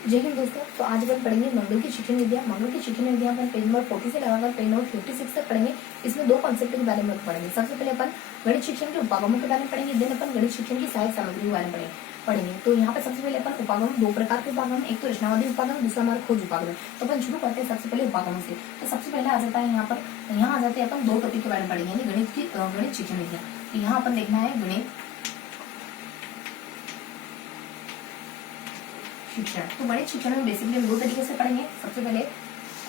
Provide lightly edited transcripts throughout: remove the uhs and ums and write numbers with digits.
जय हिंद दोस्तों। तो आज अपन पढ़ेंगे मंगल की शिक्षण विधियां। मंगल की शिक्षण विधियां अपन पेज नंबर 40 से लगाकर पेज नंबर 56 तक पढ़ेंगे। इसमें दो कॉन्सेप्ट के बारे में पढ़ेंगे। सबसे पहले अपन गणित शिक्षण के उपागमों के बारे में पढ़ेंगे, देन अपन गणित शिक्षण की सहायक सामग्री के बारे में पढ़ेंगे। तो यहाँ पे सबसे पहले अपन उपागम, दो प्रकार के उपागम, एक तो रचनावादी उपागम, दूसरा हमारा खोज उपागम। तो अपन शुरू करते हैं सबसे पहले उपागम से। तो सबसे पहले आ जाता है यहाँ आ जाते हैं अपन दो टॉपिक के बारे में पढ़ेंगे, यानी गणित शिक्षण विधियां। तो यहाँ अपन देखना है गणित शिक्षण। तो गणित शिक्षण में बेसिकली हम दो तरीके से पढ़ेंगे, सबसे पहले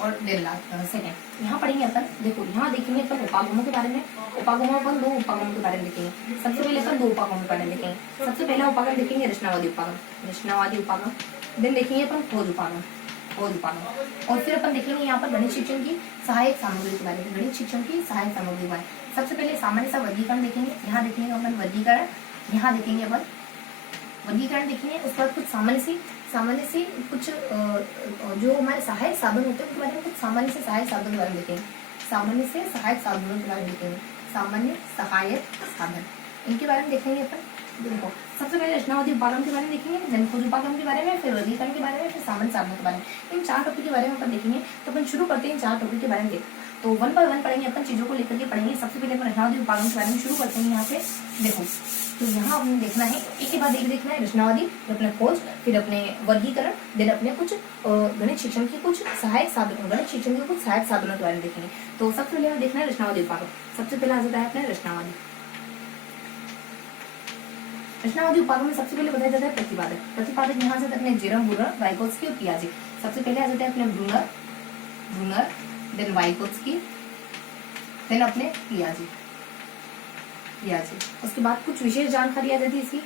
और देन सेकेंड। यहाँ पढ़ेंगे अपन, देखो यहाँ देखेंगे अपन उपागमों के बारे में। उपागमों अपन दो उपागमों के बारे में देखेंगे। सबसे पहले अपन दो उपागमों के बारे में देखेंगे। सबसे पहला उपागम देखेंगे रचनावादी उपागम, देन देखेंगे अपन खोज उपागम, और फिर अपन देखेंगे यहाँ पर गणित शिक्षण की सहायक सामग्री के बारे में। गणित शिक्षण की सहायक सामग्री के बारे में सबसे पहले सामान्य सा वर्गीकरण देखेंगे। यहाँ देखेंगे अपन वर्गीकरण, यहाँ देखेंगे अपन वर्गीकरण देखेंगे। उसके बाद कुछ सामान्य सी कुछ जो हमारे सहायक साधन होते हैं उनके बारे में, कुछ सामान्य से सहायक साधन के बारे में देखेंगे। सामान्य से सहायक साधनों के बारे में देखेंगे, सामान्य सहायक साधन इनके बारे में देखेंगे अपन। देखो सबसे पहले रचनावादी उपागम के बारे में देखेंगे, देन खोज उपागम के बारे में, फिर वर्गीकरण के बारे में, फिर सामान्य साधनों के बारे में। इन चार टॉपिक के बारे में अपन देखेंगे। तो अपन शुरू करते हैं इन चार टॉपिक के बारे में। तो वन बाय वन पढ़ेंगे अपन, चीजों को लेकर के पढ़ेंगे। सबसे पहले अपन रचनावादी उपागम के बारे में शुरू करते हैं। यहाँ से देखो, तो यहाँ हमने देखना है एक के बाद एक देखना है रचनावादी, फिर अपने खोज, फिर अपने वर्गीकरण, देन अपने कुछ गणित शिक्षण की कुछ सहायक साधनों, गणित शिक्षण के कुछ सहायक साधनों के बारे में देखेंगे। तो सबसे पहले हमें देखना है रचनावादी उपागम। सबसे पहले आ जाता है अपने रचनावादी उपागम में सबसे पहले बताया जाता है प्रतिपादक यहाँ से अपने जेरम, ब्रूनर, वाइकोत्स्की और पियाजे। सबसे पहले आ जाते हैं अपने ब्रूनर, देन वाइकोत्स्की, देन अपने पियाजे। उसके बाद कुछ विशेष जानकारी आ जाती है। इसकी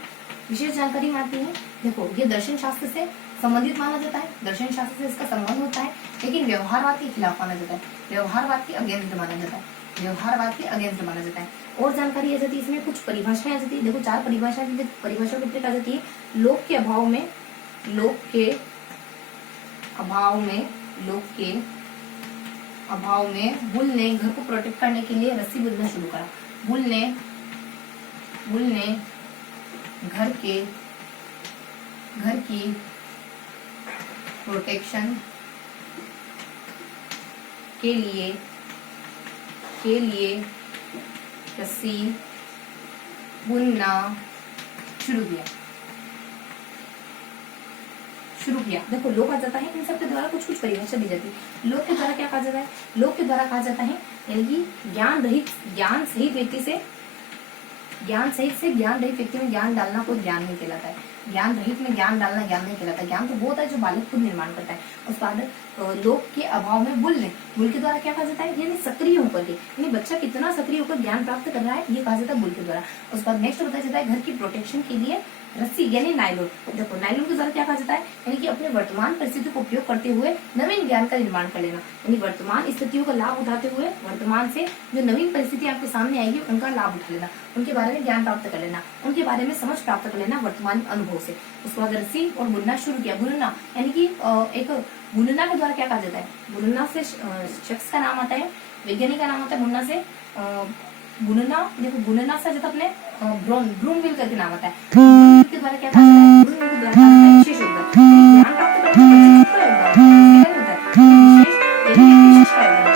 विशेष जानकारी में आती है, देखो ये दर्शन शास्त्र से संबंधित माना जाता है, दर्शन शास्त्र से इसका संबंध होता है, लेकिन व्यवहारवाद के खिलाफ माना जाता है, व्यवहारवाद के अगेंस्ट माना जाता है। और जानकारी आ जाती है इसमें, कुछ परिभाषाएं आ जाती है। देखो चार परिभाषा आ जाती है। लोक के अभाव में बुल ने घर को प्रोटेक्ट करने के लिए रस्सी बुनना शुरू करा। बुल ने घर की प्रोटेक्शन के लिए रस्सी बुनना शुरू किया। देखो लोक आ जाता है, इन सब के द्वारा कुछ परिभाषा दी जाती है। लोक के द्वारा क्या कहा जाता है? लोक के द्वारा कहा जाता है यानी कि ज्ञान सहित व्यक्ति में ज्ञान डालना कोई ज्ञान नहीं कहलाता है। ज्ञान रहित में ज्ञान डालना ज्ञान नहीं कहलाता है। ज्ञान तो वो होता है जो बालक खुद निर्माण करता है। उसके बाद लोक के अभाव में बुल के द्वारा क्या कहा जाता है? यानी सक्रिय होकर के, यानी बच्चा कितना सक्रिय होकर ज्ञान प्राप्त कर रहा है, ये कहा जाता है बुल के द्वारा। उसके बाद नेक्स्ट बताया जाता है घर की प्रोटेक्शन के लिए रस्सी यानी नायलॉन। देखो नायलॉन के द्वारा क्या कहा जाता है? यानी कि अपने वर्तमान परिस्थितियों को उपयोग करते हुए नवीन ज्ञान का निर्माण कर लेना, यानी वर्तमान स्थितियों का लाभ उठाते हुए वर्तमान से जो नवीन परिस्थिति आपके सामने आएगी उनका लाभ उठा लेना, उनके बारे में ज्ञान प्राप्त कर लेना, उनके बारे में समझ प्राप्त कर लेना वर्तमान अनुभव से। उसके बाद रस्सी और बुनना शुरू किया। बुनना यानी कि एक बुनना के द्वारा क्या कहा जाता है? बुनना से शख्स का नाम आता है, वैज्ञानिक का नाम आता है बुनना से। बुनना देखो बुनना से जब अपने ब्रूमविल करके नाम आता है। ब्रूमविल के द्वारा क्या कहा जाता है? ब्रूमविल के द्वारा कहा जाता है विशेष योगदान, ज्ञान प्राप्त करने में बच्चे का योगदान होता है, विशेष का योगदान।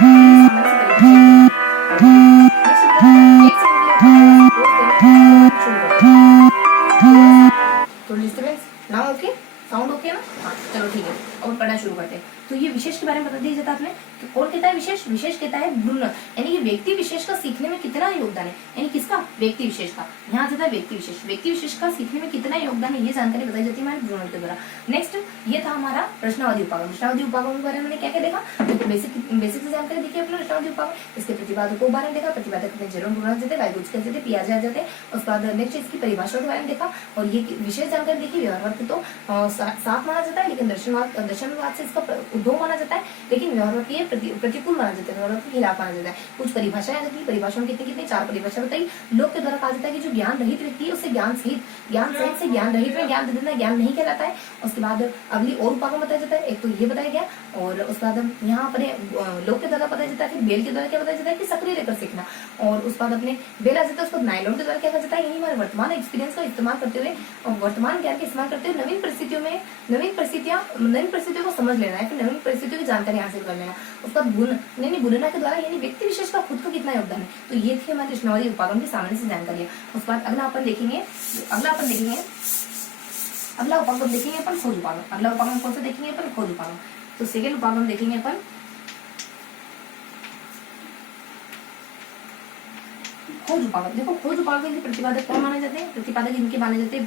तो डिस्टर्बेंस ना ओके, साउंड ओके ना? हाँ चलो ठीक है, और पढ़ना शुरू करते हैं। तो ये विशेष के बारे में बता दिया जाता है आपने। तो और कहता है विशेष कहता है ब्रूनर, यानी कि व्यक्ति विशेष का सीखने में कितना योगदान है, यानी किसका? व्यक्ति विशेष का। यहाँ जाता है व्यक्ति विशेष का सीखने में कितना योगदान है, ये जानकारी बताई जाती है हमारे ब्रूनर के द्वारा। नेक्स्ट ये था हमारा रचनावादी उपागम। रचनावादी उपागम के बारे में क्या क्या देखा? तो बेसिक से जानकारी देखिए अपने रचनावादी उपागम। इसके प्रतिपादकों के बारे में देखा, प्रतिपादक अपने जेरोम, ब्रूनर जाते, वाइकोत्स्की जाते, पियाजे आ जाते। उसके बाद नेक्स्ट इसकी परिभाषाओं के बारे में देखा, और ये विशेष जानकारी देखी। व्यवहारवाद को तो साफ माना जाता है, लेकिन दर्शनवाद से इसका उद्भव माना जाता है, लेकिन व्यवहारवाद के प्रतिकूल माना जाता है, व्यवहारवाद के खिलाफ माना जाता है। कुछ परिभाषाएं आ जाती है। परिभाषाओं की कितनी चार परिभाषा बताई। लोक के द्वारा कहा जाता है कि जो ज्ञान रहित व्यक्ति है उसे ज्ञान सहित से ज्ञान रहित में ज्ञान दे देना ज्ञान नहीं कहलाता है। उसके बाद अगली और उपागम बताया जाता है, एक तो ये बताया गया, और उसके बाद यहाँ पर लोक के द्वारा बताया जाता है, फिर बेल के द्वारा क्या बताया जाता है कि सक्रिय रहकर सीखना, और उसके बाद अपने बेल आ जाता है। उसको नायलॉन के द्वारा क्या कहा जाता है? यही हमारे वर्तमान एक्सपीरियंस का इस्तेमाल करते हुए, वर्तमान ज्ञान का इस्तेमाल करते हुए नवीन परिस्थितियों में हमें नवीन परिस्थितियों को समझ लेना है, फिर नवीन परिस्थितियों की जानकारी हासिल कर लेना। उसका बुनना के द्वारा यानी व्यक्ति विशेष का खुद का कितना योगदान है। तो ये थी हमारी रचनावादी उपागम की सामान्य से जानकारी। उसके बाद अगला उपागम देखेंगे अपन खोज उपागम। अगला उपागम कौन सा देखेंगे अपन? खोज उपागम। तो सेकेंड उपागम देखेंगे अपन खोज उपागम। देखो खोज उपागम के प्रतिपादक कौन माने जाते हैं? प्रतिपादक इनके माने जाते हैं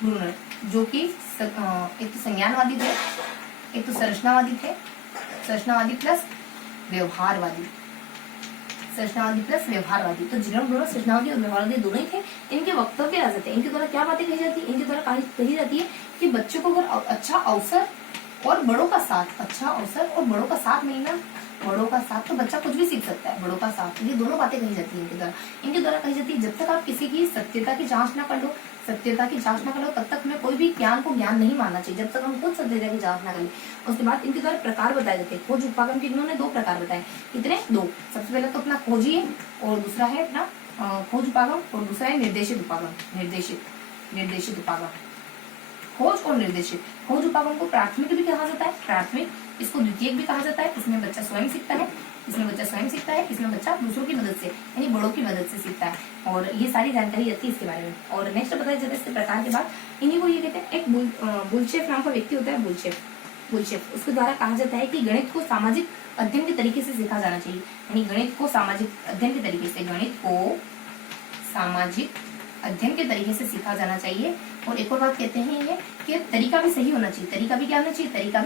ब्रूनर, जो कि एक तो संज्ञानवादी थे, एक तो संरचनावादी प्लस व्यवहारवादी। तो जिन्होंने दोनों संरचनावादी और व्यवहारवादी दोनों ही थे। इनके वक्तव्य क्या जाते हैं? इनके द्वारा क्या बातें कही जाती है? इनके द्वारा कही जाती है कि बच्चों को अगर अच्छा अवसर और बड़ों का साथ मिलना, बड़ों का साथ तो बच्चा कुछ भी सीख सकता है, बड़ों का साथ, ये दोनों बातें कही जाती है इनके द्वारा कही जाती है। जब तक आप किसी की सत्यता की जांच ना कर लो तब तक हमें कोई भी ज्ञान को ज्ञान नहीं मानना चाहिए, जब तक हम खुद सत्यता की जांच ना करें। उसके बाद इनके द्वारा प्रकार बताए जाते हैं। खोज उपागम के इन्होंने 2 प्रकार बताए। कितने? 2। सबसे पहले तो अपना खोजिए और दूसरा है अपना खोज उपागम और दूसरा है निर्देशित उपागम। खोज और निर्देशित। खोज उपागम को प्राथमिक भी कहा जाता है, प्राथमिक, इसको द्वितीयक भी कहा जाता है। इसमें बच्चा स्वयं सीखता है, इसमें बच्चा दूसरों की मदद से यानी बड़ों की मदद से सीखता है। और ये सारी जानकारी आती है इसके बारे में। और नेक्स्ट बताया जाता है इसके प्रकार के बाद, इन्हीं को ये कहते हैं, एक बुलशेफ नाम का व्यक्ति होता है, बुलशेफ। उसके द्वारा कहा जाता है कि गणित को सामाजिक अध्ययन के तरीके से सीखा जाना चाहिए, यानी गणित को सामाजिक अध्ययन के तरीके से सीखा जाना चाहिए। और एक और बात कहते हैं ये कि तरीका भी सही होना चाहिए। तरीका भी क्या होना चाहिए? तरीका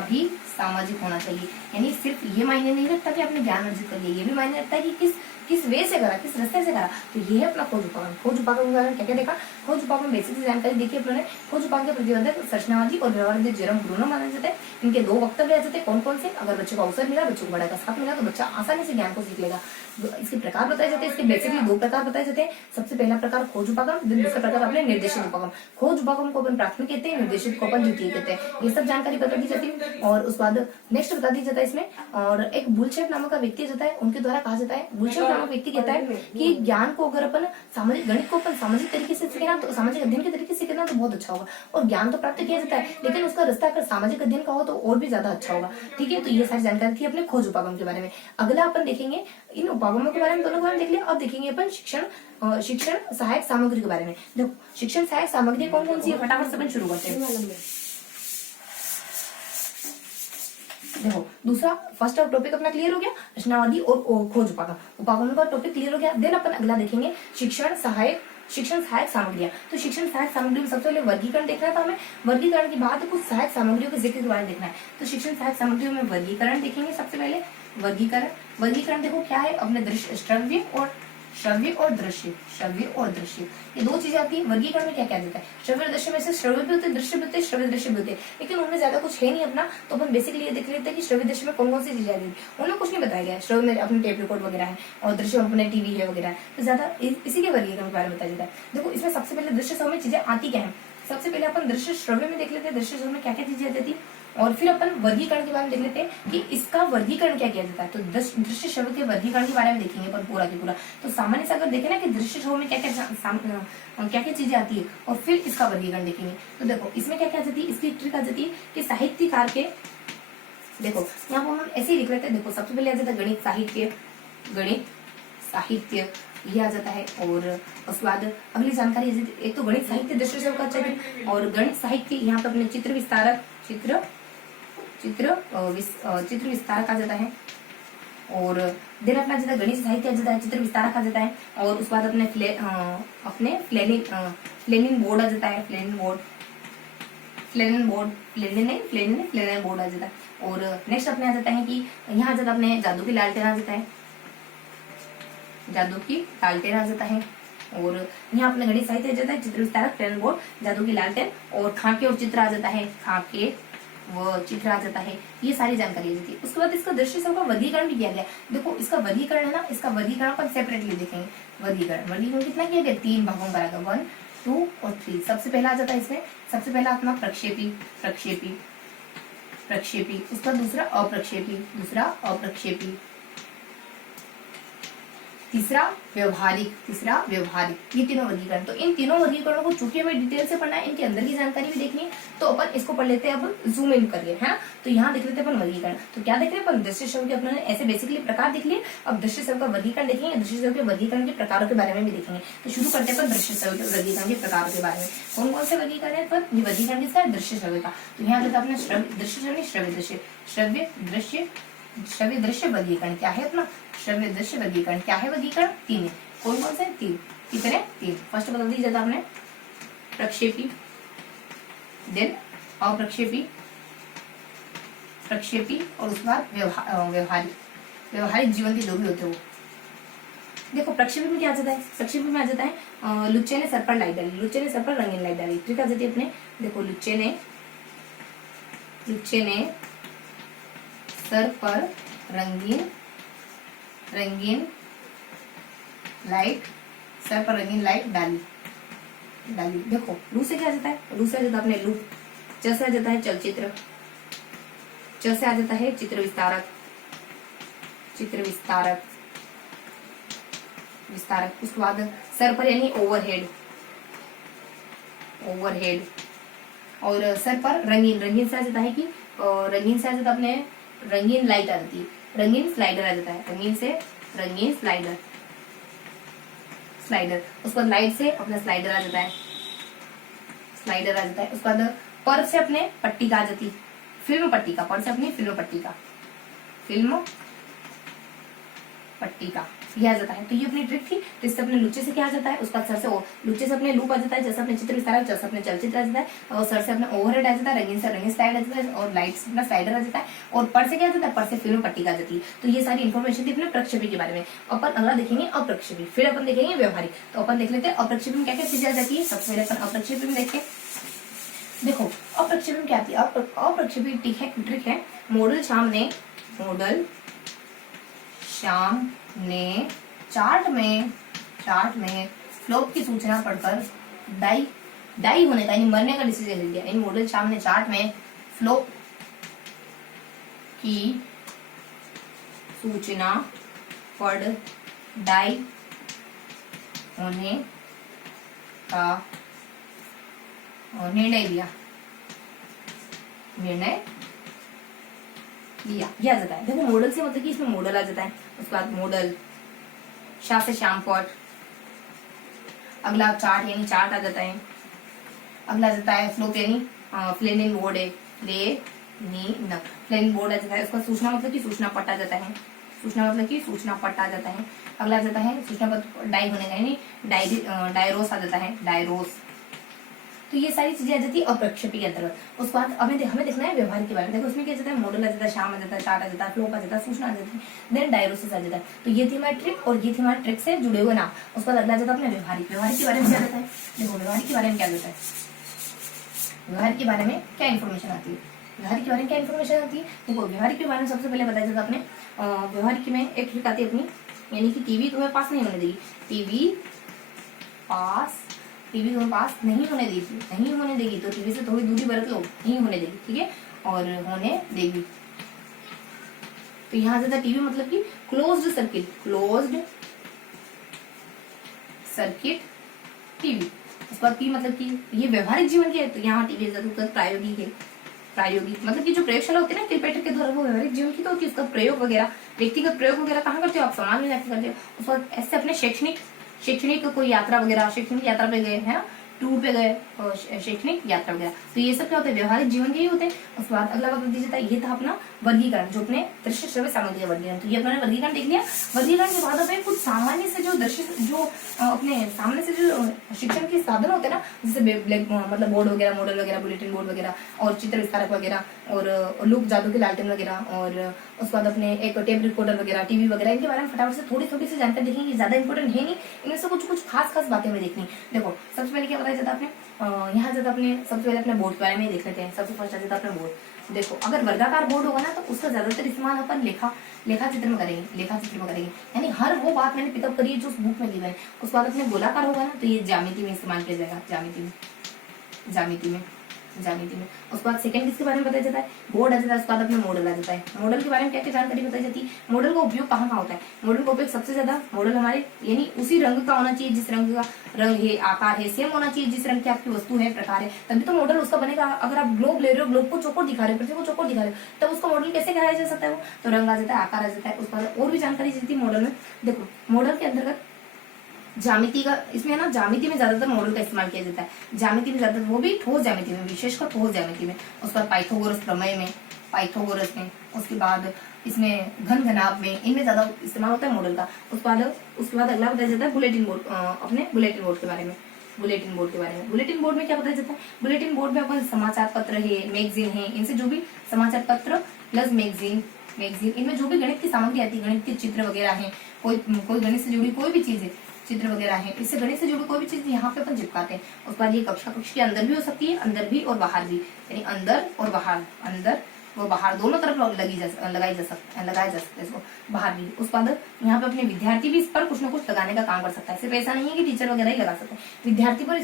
भी सामाजिक होना चाहिए। यानी सिर्फ ये मायने नहीं रखता कि आपने ज्ञान अर्जित कर लिया, ये भी मायने रखता है कि किस वे से करा, किस रास्ते से करा। तो ये है अपना खोज उपागम। खोज उपागम का क्या क्या देखा? खोज उपागम बेसिक जानकारी देखी अपने। खोज उपागम के प्रतिबंधक संरचनावादी और व्यवहारवादी जेरोम ब्रूनो माने जाते हैं। इनके 2 वक्तव्य आ जाते हैं। कौन कौन से? अगर बच्चे को अवसर मिला, बच्चे को बड़ा का साथ मिला, तो बच्चा आसानी से ज्ञान को सीख लेगा। इसके प्रकार बताए जाते हैं। इसके बेसिकली 2 प्रकार बताए जाते हैं। सबसे पहला प्रकार खोज उपागम, दूसरा प्रकार अपने निर्देशित उपागम। खोज उपागम को अपन प्राथमिक कहते हैं, निर्देशित को अपन द्वितीय कहते हैं। ये सब जानकारी बता दी जाती है। और उसके बाद नेक्स्ट बता दी जाता है इसमें। और एक बुलशेफ नामक का व्यक्ति जाता है, उनके द्वारा कहा जाता है, बुलशेफ नामक व्यक्ति कहता है कि ज्ञान को अगर अपन गणित को अपन सामाजिक तरीके से सीखे ना, तो सामाजिक अध्ययन के तरीके से सीखे ना तो बहुत अच्छा होगा। और ज्ञान तो प्राप्त किया जाता है, लेकिन उसका रास्ता अगर सामाजिक अध्ययन का हो तो और भी ज्यादा अच्छा होगा। ठीक है, तो ये सारी जानकारी थी अपने खोज उपागम के बारे में। अगला अपन देखेंगे इन उपागमों के बारे में, दोनों के बारे में देख लिया। अब देखेंगे अपन शिक्षण सहायक सामग्री के बारे में। देखो शिक्षण सहायक सामग्री कौन कौन सी है, फटाफट से अपन शुरू करते हैं। देखो दूसरा फर्स्ट टॉपिक अपना क्लियर हो गया, रचनावादी और खोज उपागम का टॉपिक क्लियर हो गया। देन अपन अगला देखेंगे शिक्षण सहायक सामग्रियां। तो शिक्षण सहायक सामग्री में सबसे पहले वर्गीकरण देखना था हमें। वर्गीकरण के बाद कुछ सहायक सामग्रियों के जिक्र के बारे में देखना है। तो शिक्षण सहायक सामग्रियों में वर्गीकरण देखेंगे। सबसे पहले वर्गीकरण देखो क्या है, अपने दृश्य श्रव्य और दृश्य, ये 2 चीजें आती है। वर्गीकरण में क्या क्या देता है? श्रव्य और दृश्य में से श्रव्य भी होते, दृश्य भी होते, श्रव्य दृश्य भी होते, लेकिन उनमें ज्यादा कुछ है नहीं अपना। तो अपन बेसिकली ये देख लेते हैं कि श्रव्य दृश्य में कौन कौन सी चीजें आती है। उनमें कुछ नहीं बताया गया है। श्रव्य में अपने टेप रिकॉर्ड वगैरह है और दृश्य में अपने टीवी है वगैरह है, तो ज्यादा इसी के वर्गीकरण के बारे में बताया जाता है। देखो इसमें सबसे पहले दृश्य श्रव्य में चीजें आती क्या है। सबसे पहले अपन दृश्य श्रव्य में देख लेते हैं, दृश्य श्रव्य में क्या क्या चीजें आती है, और फिर अपन वर्गीकरण के बारे में देख लेते हैं कि इसका वर्गीकरण क्या किया जाता है। तो दृश्य श्रव्य के वर्गीकरण के बारे में देखेंगे अपन पूरा की पूरा। तो सामान्य से अगर देखें ना कि दृश्य श्रव्य में क्या क्या चीजें आती है, और फिर इसका वर्गीकरण देखेंगे। तो देखो इसमें क्या क्या आती है, इसकी ट्रिक आ जाती है कि साहित्यकार के, देखो यहाँ पर हम ऐसे ही लिख लेते हैं। देखो सबसे पहले आ जाता है गणित साहित्य ये आ जाता है। और उसके बाद अगली जानकारी एक तो गणित साहित्य दृश्य श्रव्य का चाहिए, और गणित साहित्य यहाँ पे अपने चित्र विस्तारक आ जाता है। और देन अपना जाता है गणित साहित्य आ जाता है, चित्र विस्तारक आ जाता है। और उसके बाद अपने फ्लेनिन बोर्ड आ जाता है, फ्लेनिन बोर्ड आ जाता है। और नेक्स्ट अपने आ जाता है कि यहाँ आ जाता है अपने जादू की लालटेन आ जाता है। और यहाँ अपने गणित साहित्य आ जाता है, चित्र विस्तारक, फ्लेनिन बोर्ड, जादू की लालटेन, और खाके और चित्र आ जाता है, चित्र आ जाता है। ये सारी जानकारी आ जाती है। उसके बाद इसका दृश्य श्रव्य का वर्गीकरण भी किया गया। देखो इसका वर्गीकरण है ना, इसका वर्गीकरण अपन सेपरेटली देखेंगे। वर्गीकरण कितना किया गया, 3 भागों में बराबर 1, 2 और 3। सबसे पहला आ जाता है इसमें, सबसे पहला अपना प्रक्षेपी। उसका दूसरा अप्रक्षेपी। तीसरा व्यवहारिक, ये तीनों वर्गीकरण। तो इन तीनों वर्गीकरणों को चूंकि हमें डिटेल से पढ़ना है, इनके अंदर की जानकारी भी देखनी है, तो अपन इसको पढ़ लेते हैं। अब जूम इन करिए, है। तो यहाँ देख लेते हैं अपन वर्गीकरण। तो क्या देख रहे हैं अपन, दृश्य श्रव्य के अपने ऐसे बेसिकली प्रकार देख लिए। अब दृश्य श्रव्य का वर्गीकरण देखेंगे, दृश्य श्रव्य के वर्गीकरण के प्रकारों के बारे में भी देखेंगे। तो शुरू करते हैं अपन दृश्य श्रव्य के वर्गीकरण के प्रकारों के बारे में। कौन कौन से वर्गीकरण है पर ये वर्गीकरण किसका है, दृश्य श्रव्य का। तो यहाँ देता अपने दृश्य श्रव्य, श्रव्य दृश्य, श्रव्य दृश्य वर्गीकरण क्या है अपना, श्रव्य दृश्य वर्गीकरण क्या है, वर्गीकरण तीन है। कौन कौन से, तीन। कितने, तीन। फर्स्ट बता दीजिए था आपने, प्रक्षेपी, देन अप्रक्षेपी, प्रक्षेपी, और उसके बाद व्यवहारिक जीवन के जो भी होते हैं वो। देखो प्रक्षेपी में क्या आ जाता है, प्रक्षेपी में आ जाता है लुच्चे ने सर पर लाइट डाली, लुच्चे ने सर पर रंगीन लाइट डाली। ठीक आ जाती है अपने, देखो लुच्चे ने सर पर रंगीन लाइट, सर पर रंगीन लाइट डाली। देखो लू से क्या आ जाता है, लू से आ जाता है अपने लू, च से आ जाता है चलचित्र, च से आ जाता है चित्र विस्तारक। उसके बाद सर पर यानी ओवरहेड, और सर पर रंगीन से आ जाता है कि रंगीन से आ जाता है अपने रंगीन लाइट आ जाती है, रंगीन स्लाइडर आ जाता है, रंगीन स्लाइडर। उसके बाद लाइट से अपना स्लाइडर आ जाता है, उसके बाद पर से अपने पट्टी का आ जाती, फिल्म पट्टी का, पर से अपनी फिल्म पट्टी का यह आ जाता है। तो ये अपनी ट्रिक थी। तो इससे अपने लुच्चे से क्या आ जाता है, उसका सर से लुच्चे से अपने लूप आ जाता है, जैसे अपने चित्र विस्तारक, जैसे अपने चलचित्र आ जाता है, और सर से अपने ओवरहेड आ जाता है, रंगीन से रंगीन स्लाइड आ जाता है, और लाइट से अपना स्लाइडर आ जाता है, और पर से क्या आ जाता है, पर से फिल्म पट्टी का आ जाती है। तो ये सारी इन्फॉर्मेशन थी अपने प्रक्षेपी के बारे में। अपन अगला देखेंगे अप्रक्षेपी, फिर अपन देखेंगे व्यवहारिक। तो अपन देख लेते हैं अप्रक्षेपी में क्या क्या चीजें आ जाती है। सबसे पहले अपन अप्रक्षेपी में देखते हैं। देखो अप्रक्षेपी में क्या आती है, अप्रक्षेपी ट्रिक है, मॉडल शाम ने चार्ट में फ्लॉप की सूचना पढ़कर डाई होने का यानी मरने का डिसीजन ले लिया। यानी मॉडल शाम ने चार्ट में फ्लॉप की सूचना पढ़ डाई होने का निर्णय लिया, यह आ जाता है। देखो मॉडल से मतलब कि इसमें मॉडल आ जाता है, उसके बाद मॉडल, शाह से श्याम पट, अगला चार्ट यानी चार्ट आ जाता है, अगला आ जाता है फ्लोप यानी फ्लेनिंग बोर्ड है, फ्लेनिंग बोर्ड आ जाता है। उसका सूचना मतलब कि सूचना पट आ जाता है, अगला आ जाता है सूचना पट डाई होने का यानी डायरोस आ जाता है, डायरोस। तो ये सारी चीजें आ जाती है अप्रक्षेपी के अंतर्गत। उसके बाद हमें देखना है व्यवहार के बारे में। देखो उसमें क्या जाता है, मॉडल आ जाता है, शाम आ जाता है, चार्ट आ जाता है, फ्लोप आ जाता है, सूचना आ जाती है, देन डायरोसिस आ जाता है। तो ये थी हमारी ट्रिक, और ये थी हमारी ट्रिक से जुड़े हुए नाम। उसके बाद अगला जाता है अपने व्यवहारिक के बारे में क्या जाता है। देखो व्यवहारिक के बारे में क्या जाता है, व्यवहारिक के बारे में क्या इन्फॉर्मेशन आती है, देखो व्यवहारिक के बारे में सबसे पहले बताया जाता है अपने व्यवहारिक में एक ट्रिक आती है अपनी, यानी कि टीवी तुम्हें पास नहीं होने देगी, टीवी तुम्हें पास नहीं होने देगी, तो टीवी से थोड़ी दूरी बरत लो, नहीं होने देगी, ठीक है, और होने देगी। तो यहाँ ज्यादा टीवी मतलब कि क्लोज्ड सर्किट टीवी। उसके बाद पी मतलब कि ये व्यवहारिक जीवन की है, तो यहाँ टीवी ज्यादा प्रायोगिक मतलब कि जो प्रयोगशाला होती है ना क्रिकेटर के द्वारा, वो व्यवहारिक जीवन की तो होती है। उसका प्रयोग वगैरह, व्यक्तिगत प्रयोग वगैरह कहाँ करते हो आप, समाज में जाकर करते हो। उसके बाद ऐसे अपने शैक्षणिक कोई यात्रा वगैरह, शैक्षणिक यात्रा पे गए हैं, टूर पे गए, शैक्षणिक यात्रा वगैरह, तो ये सब क्या होता है, व्यवहारिक जीवन के ही होते हैं। उसके बाद अगला बात दीजिए था, ये था अपना वर्गीकरण, जो अपने दृश्य श्रव्य सामग्री का वर्गीकरण। तो ये अपने वर्गीकरण देख लिया। वर्गीकरण के बाद हमें कुछ सामान्य से जो अपने सामने से जो शिक्षण के साधन होते हैं ना, जैसे मतलब बोर्ड वगैरह, मॉडल वगैरह, बुलेटिन बोर्ड वगैरह, और चित्र विस्तारक वगैरह, और लूप जादू के लालटेन वगैरह, और उसके बाद अपने एक टेप रिकॉर्डर वगैरह, टीवी वगैरह, इनके बारे में फटाफट से थोड़ी सी जानकारी देखेंगे। ज्यादा इंपॉर्टेंट है नहीं, इनमें से कुछ खास बातें हमें देखनी। देखो सबसे पहले क्या बताया जाता है अपने यहाँ जाता अपने सबसे पहले अपने बोर्ड के बारे में देख लेते हैं। सबसे फर्स्ट आ जाता है अपने बोर्ड। देखो अगर वर्गाकार बोर्ड होगा ना, तो उसका ज्यादातर इस्तेमाल अपन लेखा चित्र में करेंगे, यानी हर वो बात मैंने पिकअप करी है जो उस बुक में दी है। उसके बाद अपने गोलाकार होगा ना, तो ये ज्यामिति में इस्तेमाल किया जाएगा, ज्यामिति में। ज्यामिति में। उसके बाद सेकंड किसके बारे में बताया जाता है, बोर्ड आ जाता है। उसके बाद अपने मॉडल आ जाता है। मॉडल के बारे में क्या क्या जानकारी बताई जाती है, मॉडल का उपयोग कहाँ कहाँ होता है। मॉडल का उपयोग सबसे ज्यादा मॉडल हमारे यानी उसी रंग का होना चाहिए जिस रंग का रंग है, आकार है, सेम होना चाहिए जिस रंग की आपकी वस्तु है, प्रकार है, तभी तो मॉडल उसका बनेगा। अगर आप ग्लोब ले रहे हो, ग्लोब को चौकोर दिखा रहे हो, पृथ्वी को चौकोर दिखा रहे हो, तब उसका मॉडल कैसे कराया जा सकता है, वो तो रंग आ जाता है, आकार आ जाता है। उसके बाद और भी जानकारी देती है मॉडल में। देखो मॉडल के अंतर्गत ज्यामिति का, इसमें ना ज्यामिति में ज्यादातर मॉडल का इस्तेमाल किया जाता है। ज्यामिति में ज्यादातर, वो भी ठोस ज्यामिति में, विशेषकर ठोस ज्यामिति में। उसके बाद पाइथागोरस प्रमेय में, पाइथागोरस में, उसके बाद इसमें घन घनाभ में, इनमें ज्यादा इस्तेमाल होता है मॉडल का। उसके बाद अगला बताया जाता है बुलेटिन बोर्ड, अपने बुलेटिन बोर्ड के बारे में। बुलेटिन बोर्ड के बारे में, बुलेटिन बोर्ड में क्या बताया जाता है, बुलेटिन बोर्ड में अपन समाचार पत्र है, मैगजीन है, इनसे जो भी समाचार पत्र प्लस मैगजीन, इनमें जो भी गणित की सामग्री आती है, गणित के चित्र वगैरह है, कोई गणित से जुड़ी कोई भी चीज है, चित्र वगैरह है, इससे गणित से जुड़ी कोई भी चीज यहाँ पे अपन चिपकाते हैं। उसके बाद ये कक्ष के अंदर भी हो सकती है, अंदर भी और बाहर भी, यानी अंदर और बाहर, अंदर वो बाहर दोनों तरफ लगाया जा सकता है इसको, बाहर भी। उसके बाद यहाँ पे अपने विद्यार्थी भी इस पर कुछ ना कुछ लगाने का काम कर सकता है। सिर्फ ऐसा नहीं है कि टीचर वगैरह ही लगा सकते हैं, विद्यार्थी भी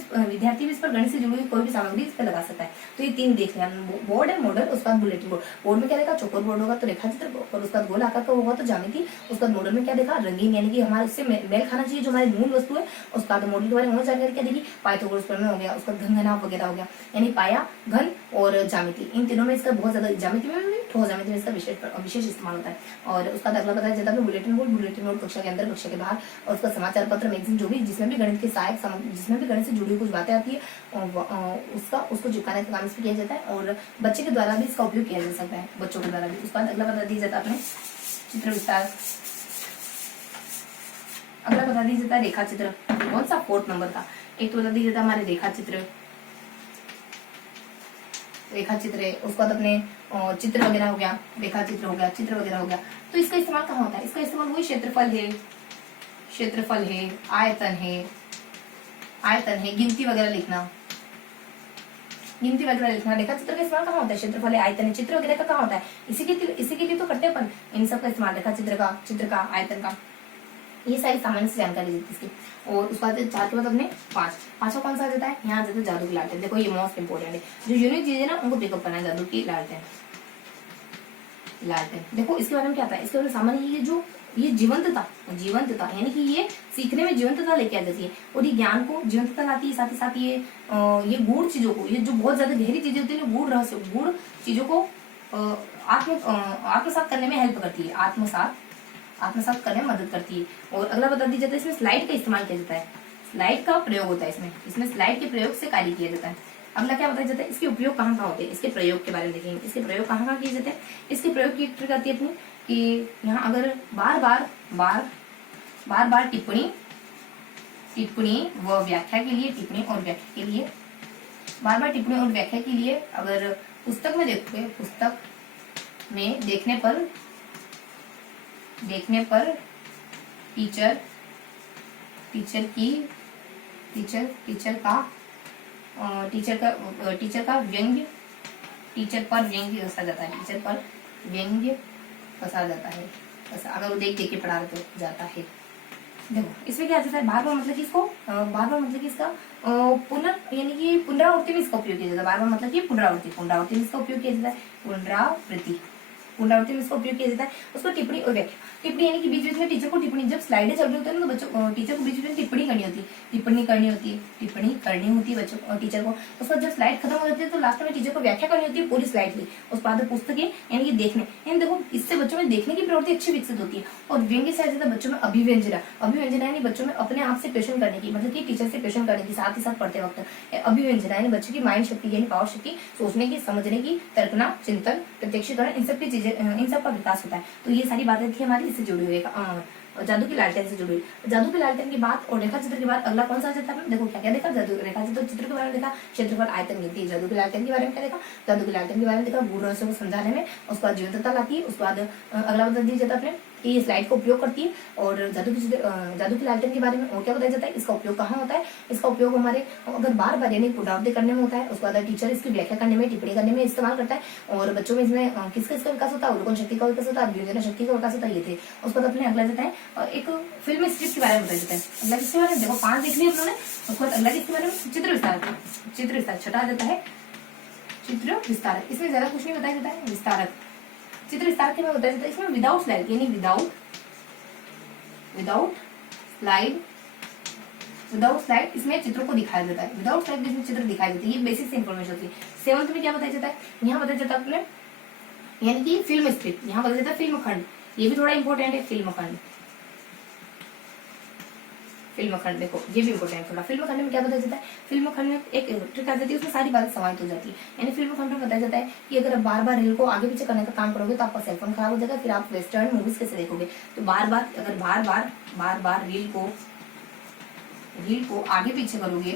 इस पर गणित से जुड़ी हुई कोई भी सामग्री इस पर लगा सकता है। तो ये तीन देख लिया, बोर्ड है, मॉडल, उसके बाद बुलेटिन बोर्ड। बोर्ड में क्या देखा, चौकोर बोर्ड होगा तो रेखा चित्र, और उसका गोल आकार का होगा तो ज्यामिति। उसके बाद मॉडल में क्या देखा, रंगीन, यानी कि हमारे उससे मेल खाना चाहिए जो हमारी मूल वस्तु है। उसके बाद मॉडल के बारे में जानकारी क्या देगी, पाइथागोरस प्रमेय हो गया, उसका घन घनाभ वगैरह हो गया, यानी पाया, घन और ज्यामिति, इन तीनों में इसका बहुत ज्यादा, ज्यामिति में ठोस ज्यामिति में इसका विशेष इस्तेमाल होता है। और उसका अगला बताया जाता है बुलेटिन बोर्ड कक्षा के अंदर, कक्षा के बाहर, और उसका समाचार पत्र, मैगजीन, जो भी जिसमें भी गणित के सहायक, जिसमें भी गणित से जुड़ी हुई कुछ बातें आती है, उसको चिपकाने का काम इस पर किया जाता है। और बच्चे के द्वारा भी इसका उपयोग किया जा सकता है, बच्चों के द्वारा भी। उसके बाद अगला बता दिया जाता है अपने चित्र विस्तार, अगला बता दिया जाता है रेखा चित्र। कौन सा, 4 नंबर का। एक तो बता दिया जाता है हमारे रेखा चित्र है। उसके बाद अपने चित्र वगैरह हो गया, रेखा चित्र हो गया, चित्र वगैरह हो गया। तो इसका इस्तेमाल कहाँ होता है, इसका इस्तेमाल वही क्षेत्रफल है, आयतन है, गिनती वगैरह लिखना, रेखा चित्र का इस्तेमाल कहाँ होता है, क्षेत्रफल है, आयतन है, चित्र वगैरह का कहाँ होता है, इसी के लिए तो करते हैं अपन इन सब का इस्तेमाल, रेखा चित्र का, आयतन का, ये सारी सामान्य से जानकारी देती है इसकी। और उसके बाद 4 के बाद अपने 5वां कौन सा आ जाता है, यहाँ आ जाता है जादू की लालटेन। देखो ये मोस्ट इंपोर्टेंट है, जो यूनिक चीज है ना उनको पिकअप करना है, जादू की लालटेन। देखो इसके बारे में क्या आता है, इसके बारे में सामान्य ये जीवंतता, यानी कि ये सीखने में जीवंतता लेके आ जाती है, और ये ज्ञान को जीवंतता लाती है। साथ ही साथ ये गूढ़ चीजों को, ये जो बहुत ज्यादा गहरी चीजें होती है, गूढ़ रहस्य, गूढ़ चीजों को आत्मसात करने में हेल्प करती है, आत्मसात करने में मदद करती है। और अगला बता दिया जाता है, इसमें स्लाइड का इस्तेमाल किया जाता है, स्लाइड का प्रयोग होता है इसमें स्लाइड के प्रयोग से कार्य किया जाता है। अगला क्या बताया जाता है, इसके उपयोग कहाँ कहाँ होते हैं, इसके प्रयोग के बारे में देखेंगे, इसके प्रयोग कहाँ कहाँ किए जाते हैं। इसके प्रयोग की ट्रिक आती है अपनी कि यहाँ अगर बार बार टिप्पणी व व्याख्या के लिए, बार बार टिप्पणी और व्याख्या के लिए, अगर पुस्तक में देखोगे, पुस्तक में देखने पर टीचर का व्यंग्य, टीचर पर व्यंग्य कसा जाता है, अगर वो देख के पढ़ा तो जाता है। देखो इसमें क्या जाता है, बार बार मतलब कि इसका यानी कि पुनरावृत्ति में इसका उपयोग किया जाता है। बार बार मतलब कि पुनरावृत्ति में इसका उपयोग किया जाता है, पुनरावृत्ति में इसका उपयोग किया जाता है। उसको टिप्पणी और व्याख्या, टिप्पणी यानी कि बीच बीच में टीचर को टिप्पणी, जब स्लाइडें चल रही होती है ना तो बच्चों, टीचर को बीच बीच में टिप्पणी करनी होती है बच्चों को, टीचर को। उसके बाद जब स्लाइड खत्म हो जाती है तो लास्ट में टीचर को व्याख्या करनी होती है पूरी स्लाइड की। उस बाद पुस्तकें यानी कि देखने, यानी देखो इससे बच्चों में देखने की प्रवृत्ति अच्छी विकसित होती है। और व्यंग्य से जाता है बच्चों में अभिव्यंजना यानी बच्चों में अपने आप से क्वेश्चन करने की, मतलब कि टीचर से क्वेश्चन करने की, साथ ही साथ पढ़ते वक्त अभिव्यंजना यानी बच्चों की माइंड शक्ति, यानी पावर शक्ति, सोचने की, समझने की, तर्कना, चिंतन, प्रत्यक्षीकरण, इन सब की चीजें, इन सब का विकास होता है। तो ये सारी बातें थी हमारी इससे जुड़ी हुई जादू की लालटेन से जुड़ी। जादू की लालटेन के बाद और रेखा चित्र के बाद अगला कौन सा आ जाता है, देखो क्या क्या देखा, जादू रेखा चित्र के बारे में देखा, क्षेत्रफल, आयतन, गिनती। जादू की लालटेन के बारे में क्या देखा, जादू की लालटेन के बारे में देखा, गूढ़ रहस्य को समझाने में, उसके बाद जीवंतता लाती है। उसके बाद अगला बता दिया जाता है अपने कि ये स्लाइड का उपयोग करती है। और जादू की लालटेन के बारे में और क्या बताया जाता है, इसका उपयोग कहाँ होता है, इसका उपयोग हमारे अगर बार बार यानी पुनरावृत्ति करने में होता है। उसके बाद टीचर इसकी व्याख्या करने में, टिप्पणी करने में इस्तेमाल करता है। और बच्चों में इसमें किसका विकास होता है, अवलोकन शक्ति का विकास होता है, अभिव्यंजना शक्ति का विकास होता है, ये थे। उसके बाद अपने अगला जाता है एक फिल्म स्क्रिप्ट के बारे में बताया जाता है। अगला किसके बारे में, देखो 5 देख लिए हम लोगों ने। उसके बाद अगला किसके बारे में, चित्र विस्तार, छठा आ जाता है चित्र विस्तारक, इसमें ज्यादा कुछ नहीं बताया जाता है। विस्तारक, चित्र विस्तारक के में बताया जाता है इसमें विदाउट स्लाइड, यानी विदाउट स्लाइड इसमें चित्रों को दिखाया जाता है। विदाउट स्लाइड इसमें चित्र दिखाई देते हैं। ये बेसिक से इन्फॉर्मेशन होती है। 7th में क्या बताया जाता है, यहाँ बताया जाता है अपने, यानी कि फिल्म स्क्रिप्ट, यहाँ बताया जाता है फिल्म खंड, ये भी थोड़ा इंपॉर्टेंट है। फिल्म खंड देखो ये भी इंपॉर्टेंट है थोड़ा। फिल्म खंड में क्या बताया जाता है, फिल्म खंड में एक ट्रिक आ जाती है, उसमें सारी बातें समाहित हो जाती है। यानी फिल्म खंड में बताया जाता है कि अगर बार बार रील को आगे पीछे करने का काम करोगे तो आपका सेलफोन खराब हो जाएगा, फिर आप वेस्टर्न मूवीज कैसे देखोगे। तो बार बार रील को आगे पीछे करोगे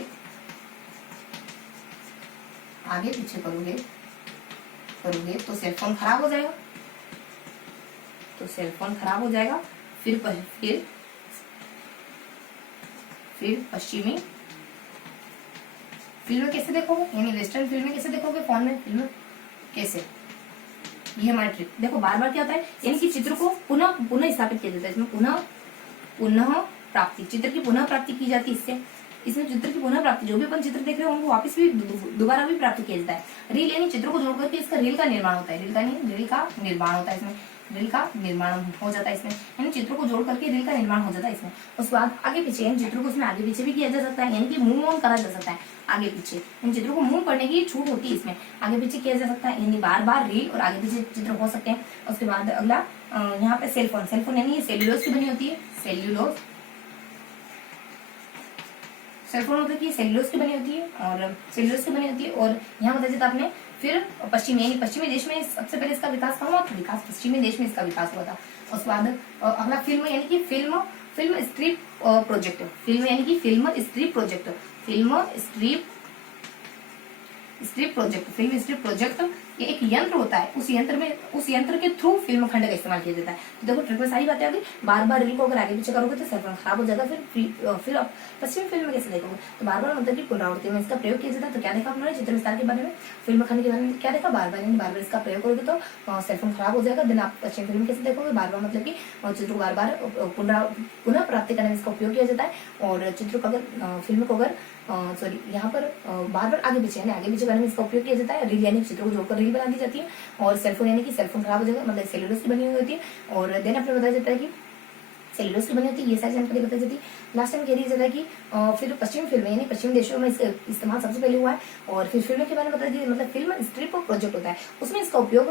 तो सेलफोन खराब हो जाएगा। फिर पश्चिमी फिल्म कैसे देखोगे, यानी वेस्टर्न फिल्में कैसे देखोगे, फोन में फिल्म कैसे, ये हमारा ट्रिक। देखो बार बार क्या होता है, यानी कि चित्र को पुनः स्थापित किया जाता है। इसमें पुनः प्राप्ति, चित्र की पुनः प्राप्ति की जाती है। इसमें चित्र की पुनः प्राप्ति, जो भी अपन चित्र देख रहे हैं उनको वापस भी दोबारा भी प्राप्त किया जाता है। रील यानी चित्रों को जोड़ करके इसका रील का निर्माण होता है। इसमें रील का निर्माण हो जाता है इसमें, यानी चित्रों को जोड़ करके रील का निर्माण हो जाता है इसमें। उसके बाद आगे पीछे, यानी चित्रों को इसमें आगे पीछे भी किया जा सकता है, यानी कि मूव ऑन करा जा सकता है आगे पीछे, यानी चित्रों को मूव करने की छूट होती है इसमें, आगे पीछे किया जा सकता है, यानी बार बार रील और आगे पीछे चित्र हो सकते हैं। उसके बाद अगला यहाँ पे सेलफोन यानी ये सेल्यूलोज की बनी होती है। सेल्फोन होता है कि सेल्यूलोज की बनी होती है और यहाँ बताया जाता है आपने। फिर पश्चिमी देश में सबसे पहले इसका विकास कहाँ हुआ, पश्चिमी देश में इसका विकास हुआ था। उसके बाद अगला फिल्म यानी कि film strip project, film strip project ये एक यंत्र होता है। उस यंत्र के थ्रू फिल्म खंड का इस्तेमाल किया जाता है। तो देखो ट्रिक में सारी बातें आ गई। बार बार रील को अगर आगे पीछे करोगे तो सेलफोन खराब हो जाएगा। फिर आप पश्चिमी फिल्म में कैसे देखोगे, तो बार बार मतलब कि पुनरावृत्ति में इसका प्रयोग किया जाता है। तो क्या देखा आपने चित्र विस्तार के बारे में, फिल्म खंड के बारे में क्या देखा, बार बार इसका प्रयोग करोगे तो सेलफोन खराब हो जाएगा। देन आप पश्चिमी फिल्म कैसे देखोगे, बार बार मतलब कि चित्र को बार बार पुनः प्राप्ति करने में इसका उपयोग किया जाता है। और चित्र को अगर फिल्म को अगर यहाँ पर बार बार आगे पीछे करने में इसका उपयोग किया जाता है। रील यानी चित्र को जोड़कर रील बना दी जाती है। और सेलफोन यानी कि सेलफोन खराब हो जाएगा, मतलब सेल्यूलोज की बनी हुई होती है। और देन आपने बताया जाता है कि सेल्यूलोज की बनी होती है, ये सारी जानकारी बताई जाती है। लास्ट टाइम कह दिया जाता है कि फिर पश्चिमी फिल्म यानी पश्चिमी देशों में इसका इस्तेमाल सबसे पहले हुआ है। और फिर फिल्म के बारे में बता दीजिए, मतलब फिल्म स्ट्रिप प्रोजेक्ट होता है, उसमें इसका उपयोग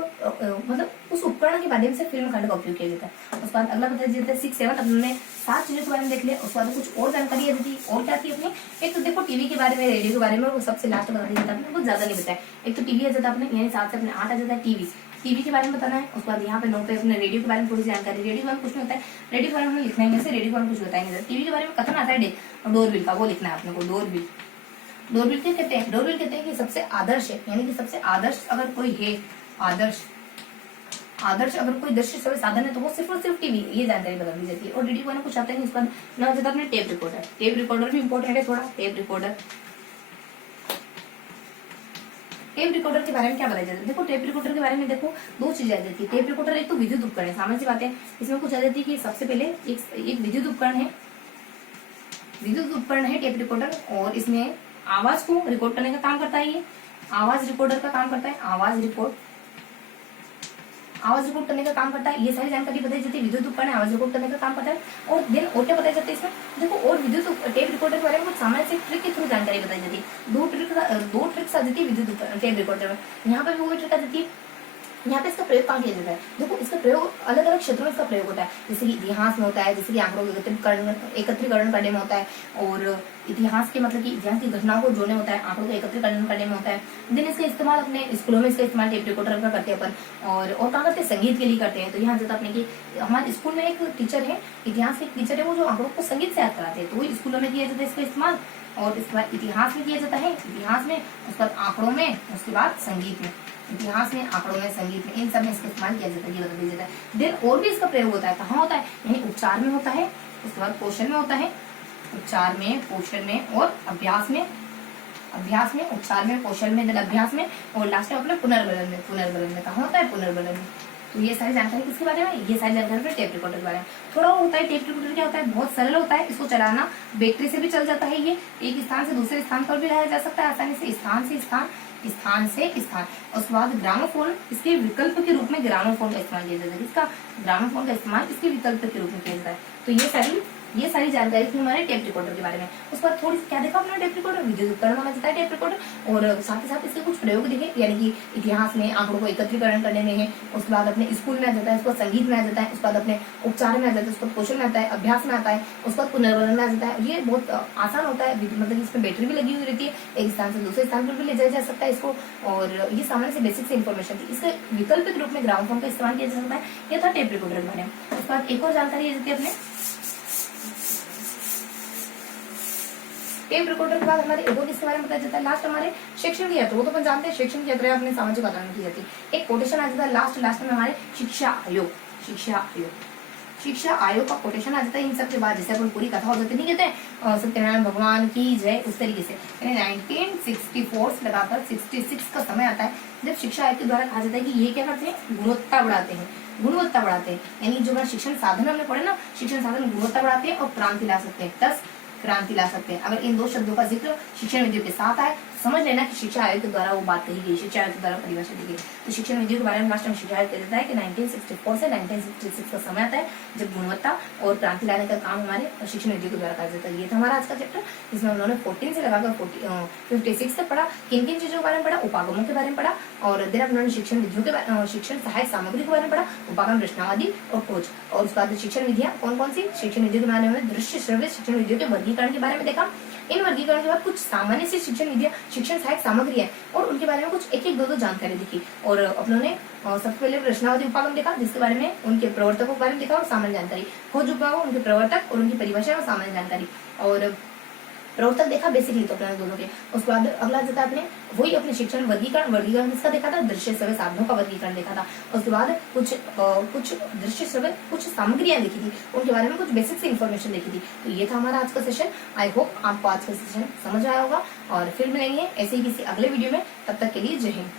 मतलब उस उपकरण के माध्यम से फिल्म खंड का उपयोग किया जाता है। उसके बाद अगला बता दीजिए 6, 7 हमने 7 चीजों के बारे में देख लिया। उसके बाद कुछ और जानकारी दी थी। और क्या थी अपनी, एक तो देखो टीवी के बारे में, रेडियो के बारे में, वो सबसे लास्ट बता दिया जाता है, कुछ ज्यादा नहीं बताया। एक तो टीवी आ जाता है अपने, यानी 7 से अपने 8 आ जाता है टीवी के बारे में बताना है। उसके बाद यहाँ पे 9 पे अपने रेडियो के बारे में थोड़ी सी जानकारी। रेडियो के बारे में कुछ नहीं होता है, रेडियो के बारे में लिखना है, रेडियो के बारे में कुछ बताएंगे। टीवी के बारे में कथन आता है डोरबिल का, वो लिखना है अपने को। डोरबिल क्या कहते हैं, डोरबिल कहते हैं कि सबसे आदर्श है, यानी कि सबसे आदर्श अगर कोई है, आदर्श अगर कोई दृश्य श्रव्य साधन है तो वो सिर्फ और सिर्फ टीवी, ये जानकारी बता दी जाती है। और रेडियो में कुछ आता है, उसका नाम होता है अपने टेप रिकॉर्डर भी इंपॉर्टेंट है थोड़ा। टेप रिकॉर्डर के बारे में क्या बताया जाता है, देखो टेप रिकॉर्डर के बारे में देखो 2 चीजें आ जाती है। टेप रिकॉर्डर एक तो विद्युत उपकरण है, सामान्य सी बात है। इसमें कुछ आ जाती है कि सबसे पहले एक विद्युत उपकरण है टेप रिकॉर्डर, और इसमें आवाज को रिकॉर्ड करने का काम करता है। ये आवाज रिकॉर्डर का काम करता है, आवाज रिकॉर्ड करने का काम करता है। ये सारी जानकारी बताई जाती है। विद्युत उपकरण आवाज रिकॉर्ड करने का काम करता है। और देन और क्या बताया जाता है इसमें, देखो और विद्युत टेप रिकॉर्डर के बारे में कुछ सामान्य से ट्रिक के थ्रू जानकारी बताई जाती है। 2 ट्रिक्स आ जाती है विद्युत टेप रिकॉर्डर में। यहाँ पे भी वो ट्रिक आ जाती है। यहाँ पे इसका प्रयोग कहाँ किया जाता है, देखो इसका प्रयोग अलग अलग क्षेत्रों में इसका प्रयोग होता है। जैसे कि इतिहास में होता है, जैसे कि आंकड़ों को एकत्रीकरण करने में होता है। और इतिहास के मतलब कि इतिहास की घटनाओं को जोड़ने होता है, आंकड़ों को एकत्रीकरण करने में होता है। देन इसका इस्तेमाल अपने स्कूलों में इसका इस्तेमाल टेप रिकॉर्डर का करते हैं अपन। और कहाँ करते हैं, संगीत के लिए करते हैं। तो यहाँ जैसा अपने की हमारे स्कूल में एक टीचर है, इतिहास के टीचर है, वो जो आंकड़ों को संगीत से याद कराते हैं, तो वो स्कूलों में किया जाता है इसका इस्तेमाल। और इसके बाद इतिहास में किया जाता है, इतिहास में, उसके बाद आंकड़ों में, उसके बाद संगीत में। इतिहास में, आंकड़ों में, संगीत में, इन सब में इसका इस्तेमाल किया जाता है, ये बता दिया जाता है। देन और भी इसका प्रयोग होता है, कहाँ होता है, यानी उपचार में होता है, उसके बाद पोषण में होता है, उपचार में, पोषण में, और अभ्यास में, उपचार में, पोषण में, देन अभ्यास में, और लास्ट में अपने पुनर्बलन में कहाँ होता है, पुनर्बलन में। तो ये सारी जानकारी किसके बारे में, ये सारी जानकारी टेप रिकॉर्डर के बारे में। थोड़ा होता है, टेप रिकॉर्डर क्या होता है, बहुत सरल होता है। इसको चलाना बैटरी से भी चल जाता है। ये एक स्थान से दूसरे स्थान पर भी लाया जा सकता है आसानी से, स्थान से स्थान, स्थान से स्थान। उसके बाद ग्रामोफोन, इसके विकल्प के रूप में ग्रामोफोन का इस्तेमाल किया जाता है। इसका ग्रामोफोन का इस्तेमाल इसके विकल्प के रूप में किया जाता है। तो ये सारी जानकारी थी हमारे टेप रिकॉर्डर के बारे में। उसके बाद थोड़ी सी क्या देखा हमने टेप रिकॉर्डर, विद्युत उपकरण माना जाता है टेप रिकॉर्डर, और साथ ही साथ इसके कुछ प्रयोग देखे, यानी कि इतिहास में आंकड़ों को एकत्रीकरण करने में है। उसके बाद अपने स्कूल में आ जाता है, उसके बाद संगीत में आ जाता है, उसके बाद अपने उपचार में आ जाता है, उसके बाद पोषण में आता है, अभ्यास में आता है, उसके बाद पुनर्वलन में आ जाता है। ये बहुत आसान होता है, मतलब इसमें बैटरी भी लगी हुई रहती है, एक स्थान से दूसरे स्थान पर भी ले जाया जा सकता है इसको। और ये सामान्य से बेसिक से इन्फॉर्मेशन थी। इसके विकल्प के रूप में ग्रामोफोन का इस्तेमाल किया जा सकता है। यह था टेप रिकॉर्डर के बारे में। उसके बाद एक और जानकारी देती है अपने टेप रिकॉर्डर के बाद हमारे एक और इसके बारे में बताया जाता है। लास्ट हमारे शैक्षणिक यात्रा, वो तो अपन जानते हैं शैक्षणिक यात्रा अपने सामाजिक आधार में की जाती है। एक कोटेशन आ जाता है लास्ट में हमारे शिक्षा आयोग का कोटेशन आ जाता है इन सब के बाद। जैसे अपन पूरी कथा हो जाती नहीं कहते सत्यनारायण भगवान की जय, उस तरीके से 1964 से लगाकर 66 का समय आता है जब शिक्षा आयोग के द्वारा कहा जाता है कि ये क्या करते हैं, गुणवत्ता बढ़ाते हैं। यानी जो शिक्षण साधन हमने पढ़े ना, शिक्षण साधन गुणवत्ता बढ़ाते हैं और क्रांति ला सकते हैं, 10 क्रांति ला सकते हैं। अगर इन दो शब्दों का जिक्र शिक्षण विधियों के साथ आए, समझ लेना कि शिक्षा आयोग के द्वारा वो बात कही गई, शिक्षा आयोग के द्वारा परिभाषा दी गई। तो शिक्षण विधियों के बारे में लास्ट में शिक्षा आयोग कह देता है कि 1964 से 1966 का समय आता है जब गुणवत्ता और क्रांति लाने का काम हमारे शिक्षण विधियों के द्वारा कहा जाता है। ये था हमारा आज का चैप्टर, जिसमें उन्होंने 14 से लगाकर 56 तक पढ़ा। किन किन चीजों के बारे में पढ़ा, उपागमों के बारे में पढ़ा, और देर उन्होंने शिक्षण विधियों के शिक्षण सहायक सामग्री के बारे में पढ़ा, उपागम, रचनावादी और खोज। और उसके बाद शिक्षण विधियां कौन कौन सी, शिक्षण विधियों के बारे में दृश्य श्रव्य शिक्षण विधियों के वर्गीकरण के बारे में देखा। इन वर्गीकरण के बाद कुछ सामान्य से शिक्षण विधियां, शिक्षण सहायक सामग्री है, और उनके बारे में कुछ एक दो जानकारी देखी। और अपनों ने सबसे पहले रचनावादी उपागम देखा, जिसके बारे में उनके प्रवर्तकों के बारे में देखा और सामान्य जानकारी। खोज उपागम, उनके प्रवर्तक और उनकी परिभाषा और सामान्य जानकारी। और प्रवर्तक देखा बेसिकली तो अपने दोनों के। उसके बाद अगला जाता अपने वही अपने शिक्षण वर्गीकरण किसका देखा था, दृश्य श्रव्य साधनों का वर्गीकरण देखा था। उसके बाद कुछ दृश्य श्रव्य कुछ सामग्रियां देखी थी, उनके बारे में कुछ बेसिक से इन्फॉर्मेशन देखी थी। तो ये था हमारा आज का सेशन। आई होप आपको आज का सेशन समझ आया होगा, और फिर मिलेंगे ऐसे ही किसी अगले वीडियो में। तब तक के लिए जय हिंद।